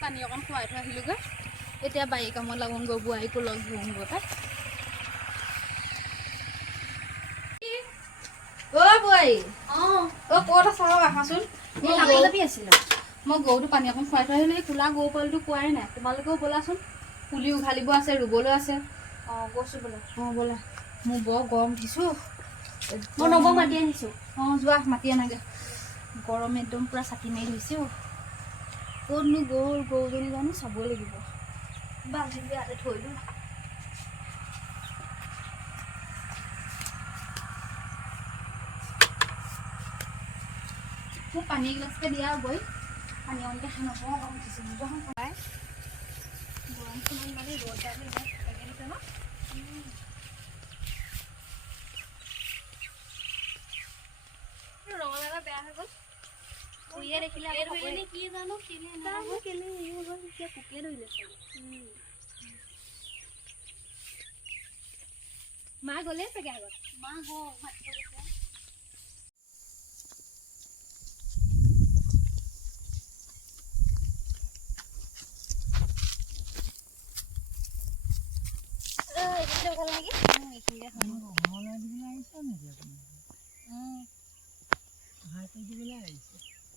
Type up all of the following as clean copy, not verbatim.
পানী অকণ খুৱাই থৈ আহিলোগৈ এতিয়া বাৰী কামত লাগোগৈ বোৱাৰীকো লগ ধৰোগৈ পাই বোৱাৰী ক'ত আছ আহাচোন মই গৰুটো পানী অকণ খুৱাই থৈ আহিলো এই কোলা গৰু পোৱালিটো খোৱাই নাই তোমালোকেও ব'লাচোন পুলি উঘালিব আছে ৰুবলৈ আছে গৈছো বোলা ব'লা মোৰ বৰ গৰম উঠিছোঁ মই নবৌ মাতি আনিছোঁ যোৱা মাতি আনাগৈ গৰম একদম পুৰা চাটি মাৰি ধৰিছে ক'তনো গৰুজনী জানো চাবই লাগিব বান্ধি ইয়াতে থৈ দিওঁ মোক পানী এগিলাচকে দিয়া বৈ পানী অকণকৈ খাই নকওঁ গৰম উঠিছে নিজৰখন খাই গৰমখনত মানে ৰ'দ দালি দিছে ন ৰঙালাও বেয়া হৈ গ'ল কুকুৰে দেখিলে ধৰিলে কি জানো কেলে এতিয়া কুকুৰে ধৰিলে চাগে মা গ'লে চাগে আগত মা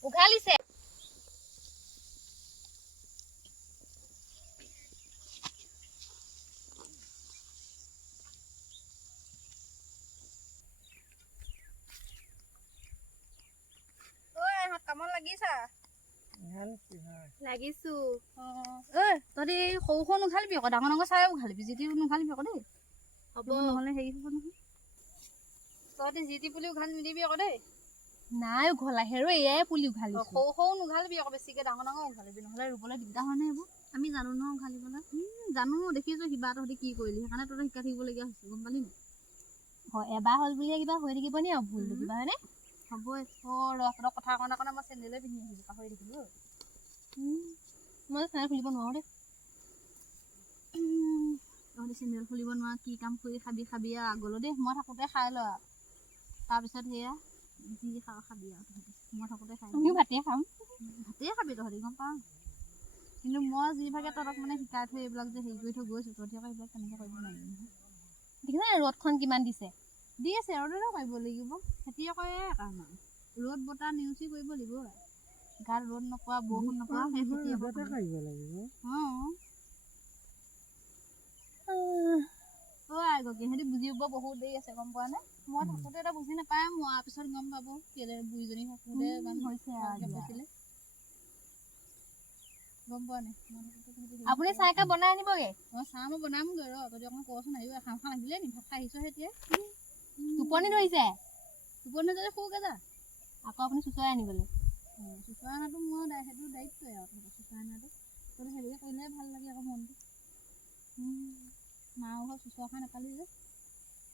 উঘালিছে কামত লাগিছা লাগিছো তহঁতি সৰু নুঘালিবি আকৌ ডাঙৰ ডাঙৰ চাই উঘালিবি যি টি নুঘালিবি আকৌ দেই হ'ব নহ'লে হেৰি হ'ব নহয় তহঁতি যি টি পুলি উঘালি নিদিবি আকৌ দেই নাই উঘলা হেৰ এয়াই পুলি উঘালিছো সৰু নুঘালিবি আকৌ বেছিকৈ ডাঙৰ ডাঙৰ উঘালিবি নহ'লে ৰুবলৈ দিগদাৰ হয় নহয় এইবোৰ আমি জানো নহয় উঘালিবলৈ জানো দেখিছোঁ কিবা তহঁতি কি কৰিলি সেইকাৰণে তহঁতি শিকাই থাকিবলগীয়া হৈছে গম পালি হয় এবাৰ হ'ল বুলিয়ে কিবা হৈ থাকিব নি আৰু ভুলটো কিবা হয়নে হ'বই তহঁতৰ কথা কাৰণে মই চেণ্ডেলে পিন্ধি আহিলোঁ পাহৰি থাকিলোঁ মই চেণ্ডেল খুলিব নোৱাৰোঁ দেই তহঁতি চেণ্ডেল খুলিব নোৱাৰ কি কাম কৰি খাবি আৰু আগলৈ দেই মই থাকোঁতে খাই ল তাৰপিছত সেয়া যি খাবি আৰু তহঁতি মই থাকোঁতে খাই আমিও ভাতেই খাম ভাতেই খাবি তহঁতি গম পাওঁ কিন্তু মই যিভাগে তহঁতক মানে শিকাই থৈ এইবিলাক যে হেৰি কৰি থৈ গৈছোঁ তহঁতি আকৌ এইবিলাক তেনেকৈ কৰিব নোৱাৰিবি নহয় দেখিছা ৰ'দখন কিমান দিছে দি আছে ৰ'দতে কৰিব লাগিব খেতিয়কৰে কাম আৰু ৰ'দ বতাহ নেওচি কৰিব লাগিব গাত ৰ'দ নপৰা বৰষুণ নপৰা সেই খেতিয়কৰ কৰিব লাগিব সিহঁতি বুজিব বহুত দেৰি আছে গম পোৱা নে মই থাকোঁতে এটা বুজি নাপায় মই পিছত গম পাব কেলে বুঢ়ীজনী থাকোঁতে ইমান হৈছে গম পোৱা নাই আপুনি চাহ একাপ বনাই আনিবগৈ চাহ মই বনামগৈ তহঁতি অকণ কচোন আহিব খাম আহিলে নি ভাত খাই আহিছ এতিয়া টোপনি ধৰিছে টোপনি ধৰিলে শুগৈ যা আকৌ আপুনি চুচৰাই আনিবলৈ চুচৰাই অনাটো মোৰ সেইটো দায়িত্বই আৰু চুচৰাই অনাটো তহঁতি সেইভাগে কৰিলে ভাল লাগে আকৌ মনটো মাৰ ঘৰত চুচৰা খাই নাপালি যে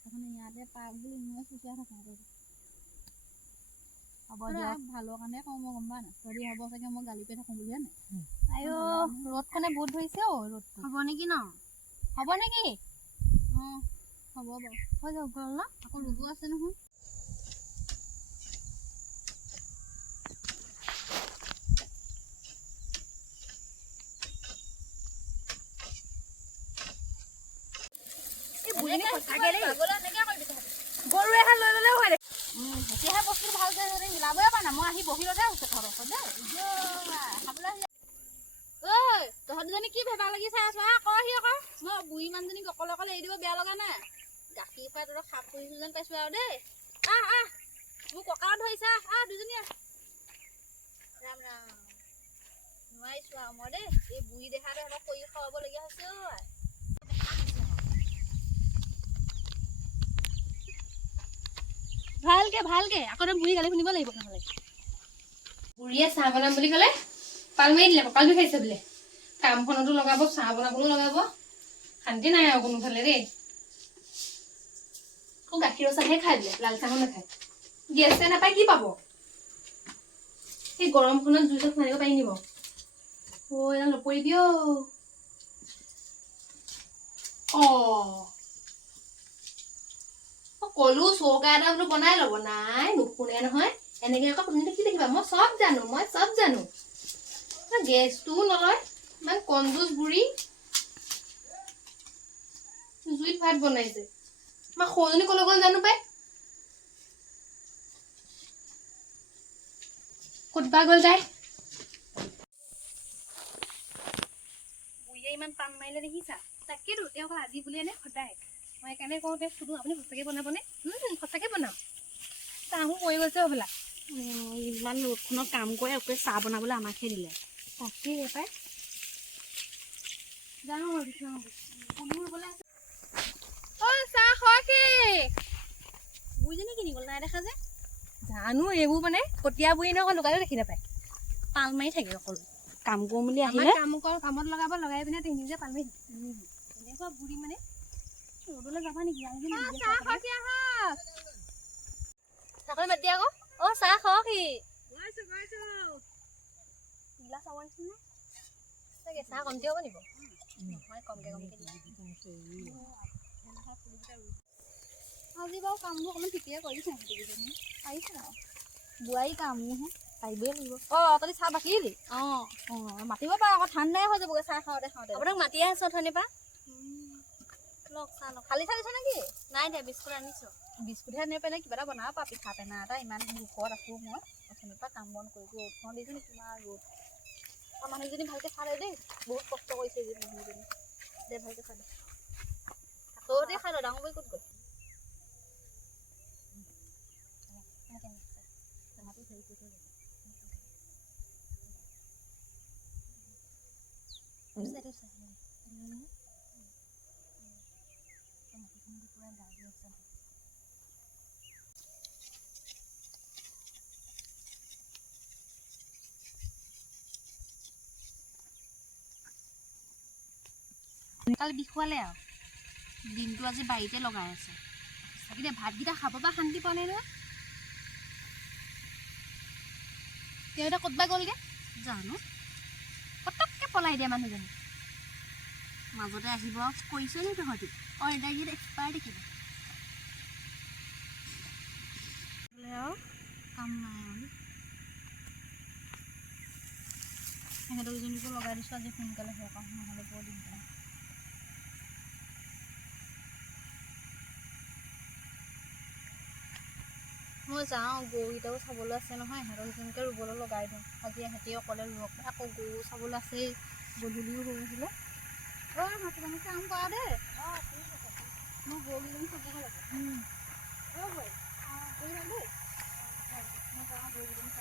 এখন ইয়াতে পাক বুলি মই চুচৰাই থাকোঁ হ'ব দিয়ক ভালৰ কাৰণে কওঁ মই গম পাওঁ নাই তহঁতি হ'ব চাগে মই গালি পাই থাকোঁ বুলিহে নাই ৰ'দখনে বহুত ধৰিছে ৰ'দটো হ'ব নেকি ন হ'ব নেকি হ'ব বাৰু হৈ যাওক গ'ল ন আকৌ ৰুব আছে নহয় গৰু এখন লৈ ল'লেও হয় তেতিয়াহে বস্তুটো ভালকৈ মিলাবই পৰা নাই মই আহি বহিলতে হৈছে ঘৰৰ ওচৰত দেই খাবলৈ তহঁতজনী কি ভেবা লাগি চাই আছো আকৌ আহি আকৌ মই বুঢ়ী মানুহজনীক অকলে অকলে এৰি দিব বেয়া লগা নাই গাখীৰ খুৱাই তহঁতক খাপ কৰিছোঁ যেন পাইছোঁ আৰু দেই মোৰ কঁকালত ধৰিছা দুজনীয়ে ৰাম ৰাম নোৱাৰিছোঁ আৰু মই দেই এই বুঢ়ী দেখাতে সিহঁতক কৰি খুৱাবলগীয়া হৈছে ভালকে আকৌ বুঢ়ী গালি শুনিব লাগিব নহ'লে বুঢ়ীয়ে চাহ বনাম বুলি ক'লে পাল মাৰি দিলে কঁকাল বিষাইছে বোলে কামখনতো লগাব চাহ বনাবলৈও লগাব শান্তি নাই আৰু কোনোফালে দেই আকৌ গাখীৰৰ চাহে খাই দিলে লাল চাহো নাখায় গেছে নাপায় কি পাব সেই গৰমখনত জুই চব মাৰিব পাৰি নিব এডাল নপৰিবি কলো চৌকা এটা বোলো বনাই ল'ব নাই নুশুনে নহয় এনেকে আকৌ তুমি কি দেখিবা মই চব জানো গেছটোও নলয় মান কঞ্জুস বুঢ়ী জুইত ভাত বনাইছে মই সৰুজনী কলৈ গ'ল জানো পাই ক'তবা গ'ল তাই বুঢ়ীয়ে ইমান পান মাৰিলে দেখিছা তাকেতো তেওঁ আজি বুলিয়ে নে সদায় মই সেইকাৰণে কওঁ দে সুধো আপুনি সঁচাকে বনাবনে সঁচাকে বনাম চাহো মৰি গৈছে হ'বলা ইমান ৰ'দখনত কাম কৰে ওপৰে চাহ বনাবলৈ আমাকহে দিলে তাকেই পাই যাওঁ পুলি ৰুবলৈ আছে চাহ খোৱাকে বুঢ়ীজনী কিনি গ'ল নাই দেখা যে জানো এইবোৰ মানে কটীয়া বুঢ়ী ন অকল লগাইও দেখি নাপায় পাল মাৰি থাকে অকল কাম কৰোঁ বুলি আহিলে কামত লগাই পিনে তিনি যে পাল মাৰি এনেকুৱা বুঢ়ী মানে ৰ'দলৈ যাবা নেকি চাকৰি মাতি আকৌ চাহ খাওঁকি গিলাচ আনিছো নে চাগে চাহ কমকে হ'ব নিব কমকে আজি বাৰু কামবোৰ অকণমান ঠিকেই কৰিছে পাৰিছে আৰু বোৱাৰী কামহে পাৰিবই লাগিব তহঁতি চাহ বাকিলি মাতিব পাৰ আকৌ ঠাণ্ডাই হৈ যাবগৈ চাহ খাওঁতে আপোনাক মাতিয়ে আছো অথনিৰ পৰা লওক চাহ লওক খালি চালিছ নেকি নাই দে বিস্কুট আনিছো বিস্কুটহে আনিব পাৰিলে কিবা এটা বনাব পা পিঠা পেনা এটা ইমান দুখত আছো মই অথনিৰ পৰা কাম বন কৰি ৰ'দখন দিছো নি কিমান ৰ'দ মানুহজনী ভালকে খালে দেই বহুত কষ্ট কৰিছে মানুহজনী দে ভালকে খালে তহঁতে খাই ল ডাঙৰ কৰি ক'ত গ'ল কাল বিষুৱালে আৰু দিনটো আজি বাৰীতে লগাই আছে চাগে ভাতকেইটা খাব বা শান্তি পোৱা নাই নহয় তেওঁ এতিয়া ক'তবা গ'লগে জানো পটককে পলাই দিয়া মানুহজনী মাজতে আহিব কৈছে নি তহঁতি অৰ্ডাৰগীত এক্সপায়াৰ দেখিব আৰু কাম নাই আৰু সিহঁতকেইজনীকো লগাই দিছোঁ আজি সোনকালে হওক আৰু নহ'লে বৰ দিগদাৰ মই যাওঁ গৰুকেইটাও চাবলৈ আছে নহয় সিহঁতকেইজনীকে ৰুবলৈ লগাই দিওঁ আজি সিহঁতি অকলে ৰুৱক আকৌ গৰু চাবলৈ আছেই গধূলিও হৈ আহিলে মাটি পানী কাম কৰা দেই মই গৰুকেইজনী চাবগৈ লাগে দেই মই যাওঁ গৰুকেইজনী